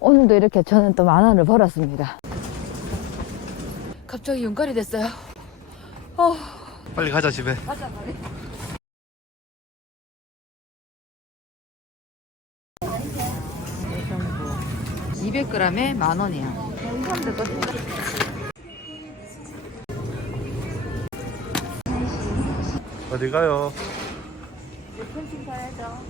오늘도 이렇게 저는 또 10,000원을 벌었습니다. 갑자기 연갈이 됐어요. 빨리 가자 집에. 가자 빨리. 200g에 10,000원이야. 사면 될 것 같아. 어디 가요? 펜싱 가야죠.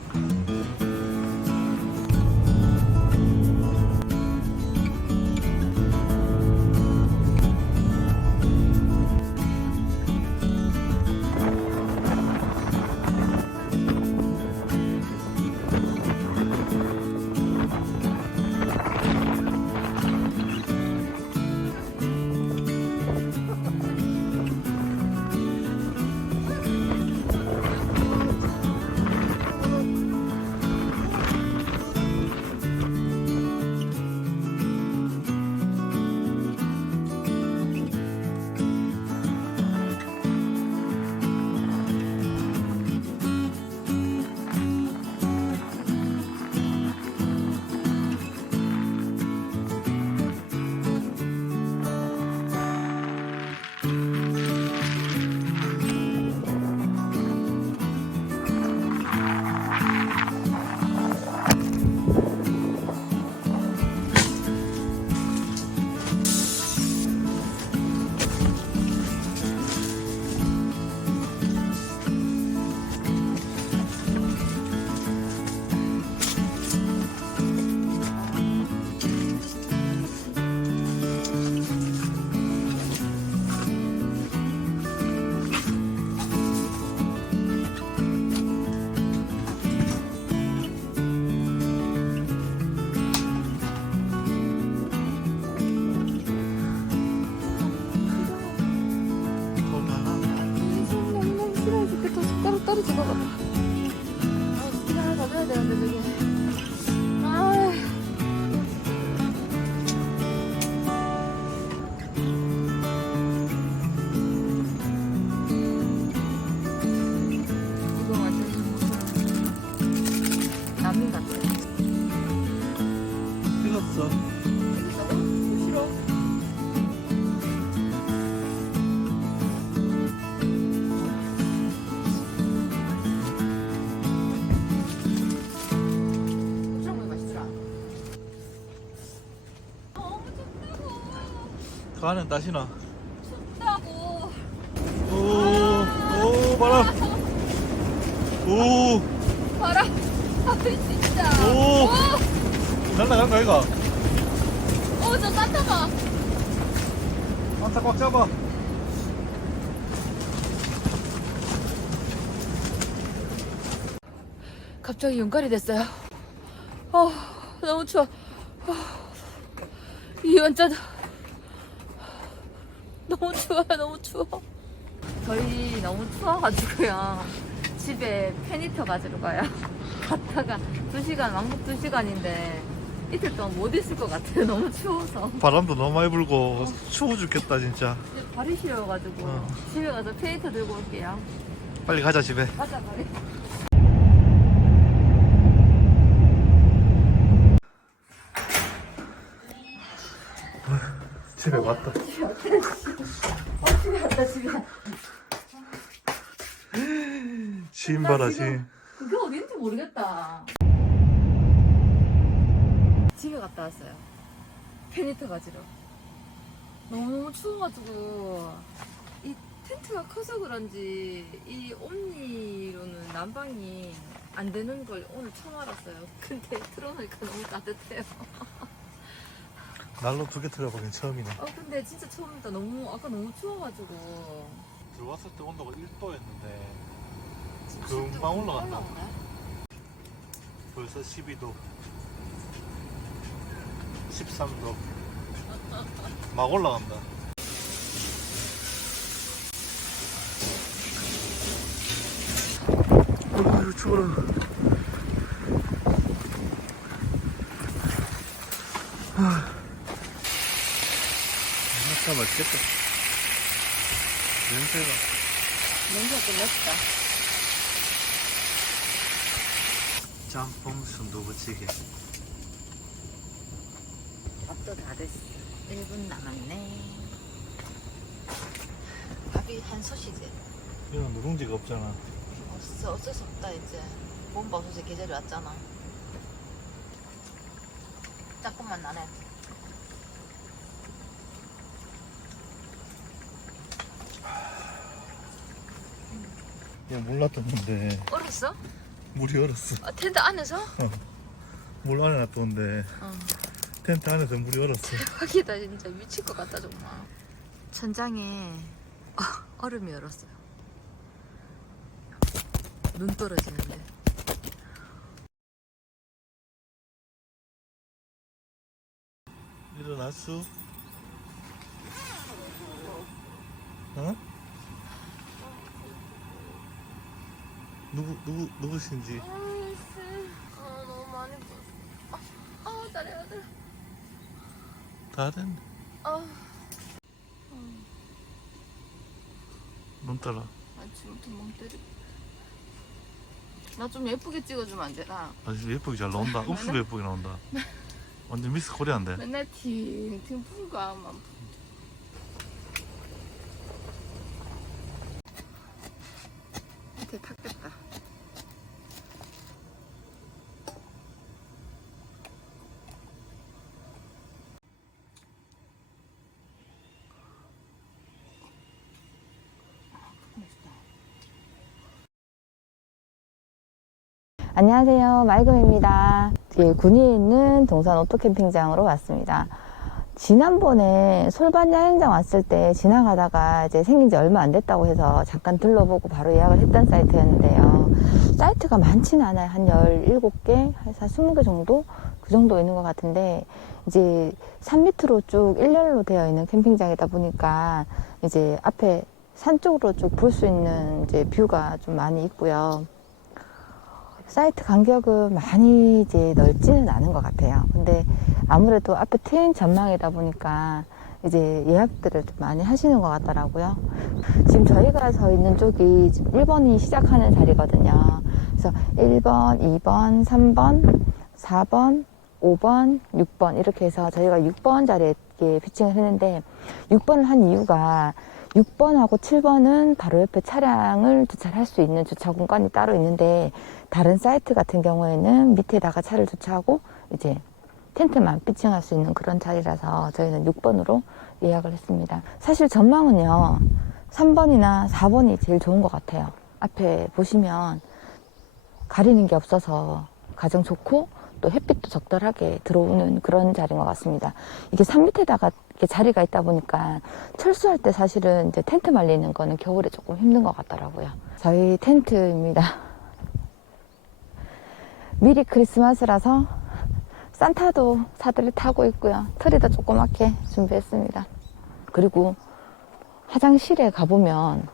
떨어질 것 같아. 시간을 가져야 되는데, 저게. 이거 완전 난민 같아. 찍었어. 싫어. 가는 다시나. 춥다고. 오 바람. 오. 바람. 아, 진짜. 오. 날라간 거 아이가? 저 산타봐. 안타 꽉 잡아. 갑자기 연갈이 됐어요. 너무 추워. 이 완전 너무 추워요. 너무 추워. 저희 너무 추워가지고요. 집에 팬히터 가지러 가요. 갔다가 2시간, 왕복 2시간인데 이틀 동안 못 있을 것 같아요. 너무 추워서. 바람도 너무 많이 불고 추워 죽겠다 진짜. 이제 발이 시려가지고 집에 가서 팬히터 들고 올게요. 빨리 가자 집에. 가자 빨리. 집에 왔다. 집에 왔다 집에. 지인 봐라 지인. 그게 어딘지 모르겠다. 집에 갔다 왔어요. 팬히터 가지러. 너무 추워가지고 이 텐트가 커서 그런지 이 옴니로는 난방이 안 되는 걸 오늘 처음 알았어요. 근데 틀어놓으니까 너무 따뜻해요. 난로 2개 틀어보긴 처음이네. 근데 진짜 처음이다. 아까 너무 추워가지고. 들어왔을 때 온도가 1도였는데 금방 올라간다. 벌써 12도 13도 막 올라간다. 어휴 추워라. 진짜 맛있겠다. 냄새가 좀 맵다. 짬뽕 순두부찌개. 밥도 다 됐어. 1분 남았네. 밥이 한 솥이지. 이런 누룽지가 없잖아. 없어, 어쩔 수 없다 이제. 몸밥솥에 계절이 왔잖아. 조금만 나네. 야, 몰랐던 건데 얼었어? 물이 얼었어. 텐트 안에서? 물 안에 놨던데 텐트 안에서 물이 얼었어. 대박이다 진짜. 미칠 것 같다 정말. 천장에 얼음이 얼었어요. 눈 떨어지는데. 일어났어? 어? 누구신지? 너무 많이 부었어. 잘해야 돼. 다 됐네. 눈 떠라. 아침부터 멍 때리. 나 좀 예쁘게 찍어주면 안 되나? 아주 예쁘게 잘 나온다. 읍수로 예쁘게 나온다. 완전 미스 코리아인데. 맨날 팅팅 풀과만. 밑에 탁 됐다. 안녕하세요. 맑음입니다. 군위에 있는 동산 오토캠핑장으로 왔습니다. 지난번에 솔반 야영장 왔을 때 지나가다가 이제 생긴 지 얼마 안 됐다고 해서 잠깐 둘러보고 바로 예약을 했던 사이트였는데요. 사이트가 많지는 않아요. 한 17개, 한 20개 정도? 그 정도 있는 것 같은데, 이제 산 밑으로 쭉 일렬로 되어 있는 캠핑장이다 보니까 이제 앞에 산 쪽으로 쭉 볼 수 있는 이제 뷰가 좀 많이 있고요. 사이트 간격은 많이 이제 넓지는 않은 것 같아요. 근데 아무래도 앞에 트인 전망이다 보니까 이제 예약들을 좀 많이 하시는 것 같더라고요. 지금 저희가 서 있는 쪽이 지금 1번이 시작하는 자리거든요. 그래서 1번, 2번, 3번, 4번, 5번, 6번 이렇게 해서 저희가 6번 자리에 피칭을 했는데 6번을 한 이유가 6번하고 7번은 바로 옆에 차량을 주차를 할 수 있는 주차 공간이 따로 있는데 다른 사이트 같은 경우에는 밑에다가 차를 주차하고 이제 텐트만 피칭할 수 있는 그런 자리라서 저희는 6번으로 예약을 했습니다. 사실 전망은요 3번이나 4번이 제일 좋은 것 같아요. 앞에 보시면 가리는 게 없어서 가장 좋고 또 햇빛도 적절하게 들어오는 그런 자리인 것 같습니다. 이게 산 밑에다가 이렇게 자리가 있다 보니까 철수할 때 사실은 이제 텐트 말리는 거는 겨울에 조금 힘든 것 같더라고요. 저희 텐트입니다. 미리 크리스마스라서 산타도 사들이 타고 있고요. 트리도 조그맣게 준비했습니다. 그리고 화장실에 가보면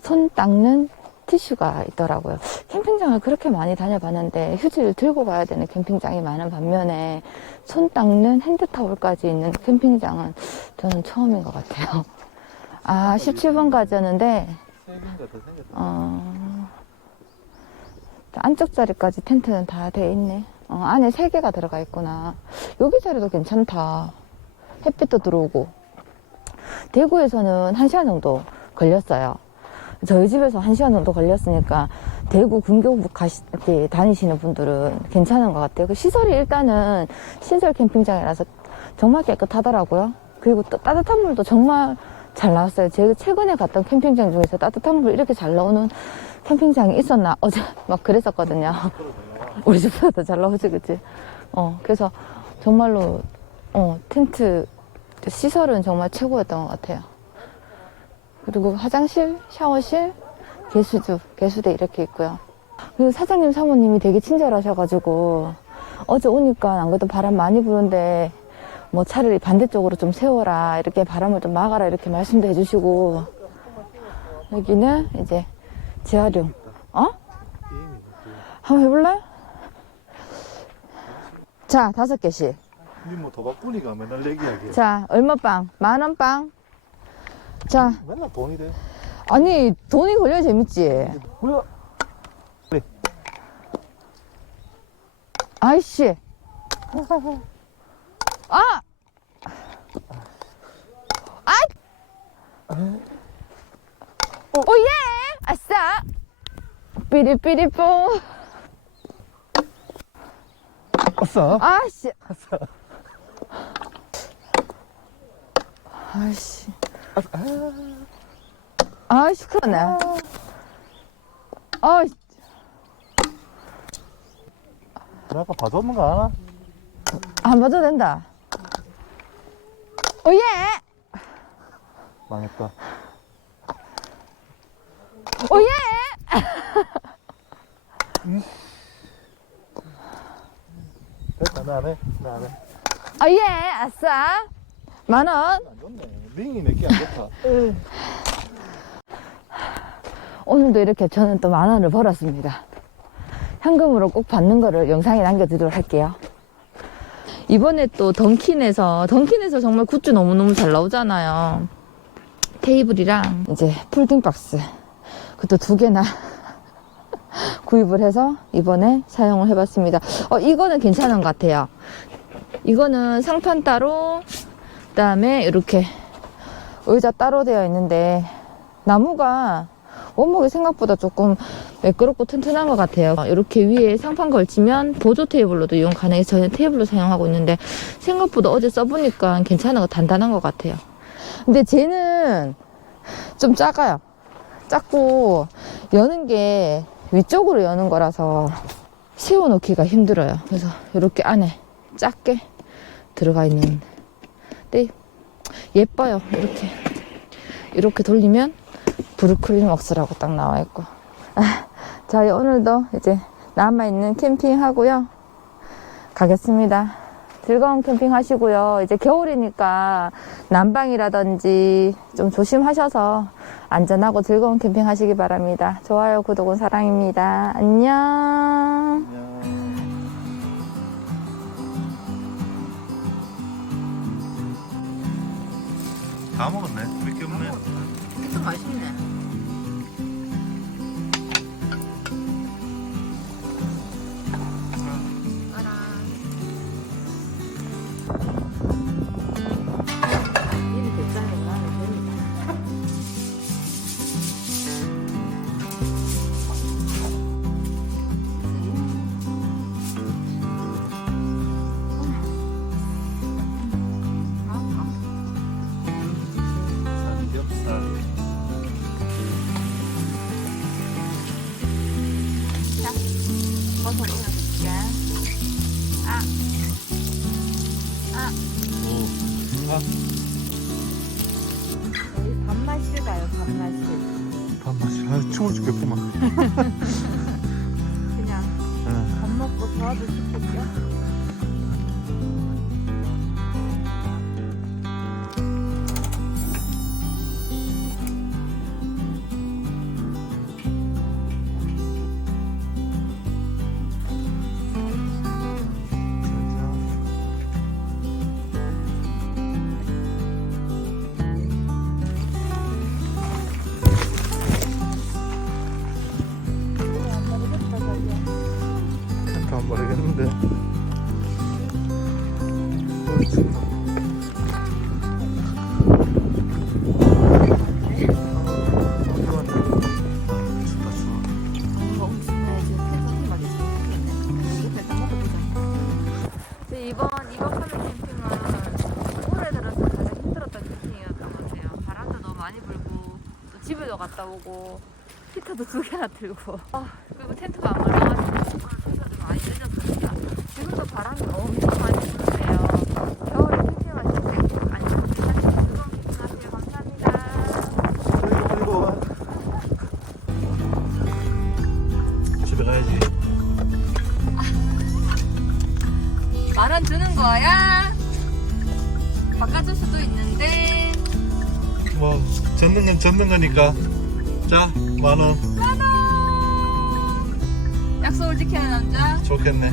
손 닦는 티슈가 있더라고요. 캠핑장을 그렇게 많이 다녀봤는데 휴지를 들고 가야 되는 캠핑장이 많은 반면에 손 닦는 핸드타올까지 있는 캠핑장은 저는 처음인 것 같아요. 아, 17번 가지였는데 안쪽 자리까지 텐트는 다 돼 있네. 안에 3개가 들어가 있구나. 여기 자리도 괜찮다. 햇빛도 들어오고. 대구에서는 1시간 정도 걸렸어요. 저희 집에서 1시간 정도 걸렸으니까 대구 근교부 이렇게 다니시는 분들은 괜찮은 것 같아요. 그 시설이 일단은 신설 캠핑장이라서 정말 깨끗하더라고요. 그리고 또 따뜻한 물도 정말 잘 나왔어요. 제가 최근에 갔던 캠핑장 중에서 따뜻한 물 이렇게 잘 나오는 캠핑장이 있었나 어제 막 그랬었거든요. 우리 집보다 더 잘 나오지, 그치? 그래서 정말로 텐트 시설은 정말 최고였던 것 같아요. 그리고 화장실, 샤워실, 개수대 이렇게 있고요. 그리고 사장님, 사모님이 되게 친절하셔가지고 어제 오니까 안 그래도 바람 많이 부는데 뭐 차를 반대쪽으로 좀 세워라, 이렇게 바람을 좀 막아라 이렇게 말씀도 해주시고. 여기는 이제 재활용. 한번 해볼래? 자, 5개씩. 니 뭐 더 바꾸니까 맨날 얘기하게. 자, 얼마 빵? 10,000원 빵? 자, 맨날 돈이 돼. 아니 돈이 걸려야 재밌지. 뭐야? 그래. 아이씨. 아! 아! 오예! 아싸! 삐리삐리뽕. 아싸. 아씨. 아씨. 아씨, 그러네. 아씨. 나 아까 봐줬는 거 알아? 안 봐도 된다. 오예! 망했다. 오예! 됐다, 나 안 해. 나 안 해. 오예! 아싸! 10,000원. 안 좋네. 링이 내게 안 좋다. 오늘도 이렇게 저는 또 10,000원을 벌었습니다. 현금으로 꼭 받는 거를 영상에 남겨두도록 할게요. 이번에 또 던킨에서 정말 굿즈 너무너무 잘 나오잖아요. 테이블이랑 이제 폴딩 박스 그것도 2개나 구입을 해서 이번에 사용을 해봤습니다. 이거는 괜찮은 것 같아요. 이거는 상판 따로, 그 다음에 이렇게 의자 따로 되어 있는데 나무가 원목이 생각보다 조금 매끄럽고 튼튼한 것 같아요. 이렇게 위에 상판 걸치면 보조 테이블로도 이용 가능해서 저는 테이블로 사용하고 있는데 생각보다 어제 써보니까 괜찮은 거 단단한 것 같아요. 근데 쟤는 좀 작아요. 작고 여는 게 위쪽으로 여는 거라서 세워놓기가 힘들어요. 그래서 이렇게 안에 작게 들어가 있는. 근데 예뻐요. 이렇게 돌리면 브루클린 웍스라고 딱 나와 있고. 저희 오늘도 이제 남아있는 캠핑 하고요. 가겠습니다. 즐거운 캠핑 하시고요. 이제 겨울이니까 난방이라든지 좀 조심하셔서 안전하고 즐거운 캠핑 하시기 바랍니다. 좋아요, 구독은 사랑입니다. 안녕. 다 먹었네. 몇 개 없네. 좀 맛있네. 버섯 올려줄게. 여기 밥맛실 가요, 밥맛실. 밥맛이. 아, 춤을 죽겠구만. 그냥 밥 먹고 저도 싶을게요. 텐트 안 버리겠는데. 이번 카메 캠핑은 올해 들어서 가장 힘들었던 캠핑이었던 것 같아요. 바람도 너무 많이 불고 또 집에도 갔다 오고 히터도 2개나 들고 그리고 텐트가 안 말라가지고 텐트가 좀 많이 늦었거든요. 지금도 바람이 엄청 많이 부는데요. 겨울에 캠핑하실 때 안전운전 즐거운 캠핑하세요. 감사합니다. 집에 가야지. 10,000원 주는 거야? 바꿔줄 수도 있는데. 뭐 젓는 건 젓는 거니까. 자, 10,000원. 10,000원! 약속을 지키는 남자. 좋겠네.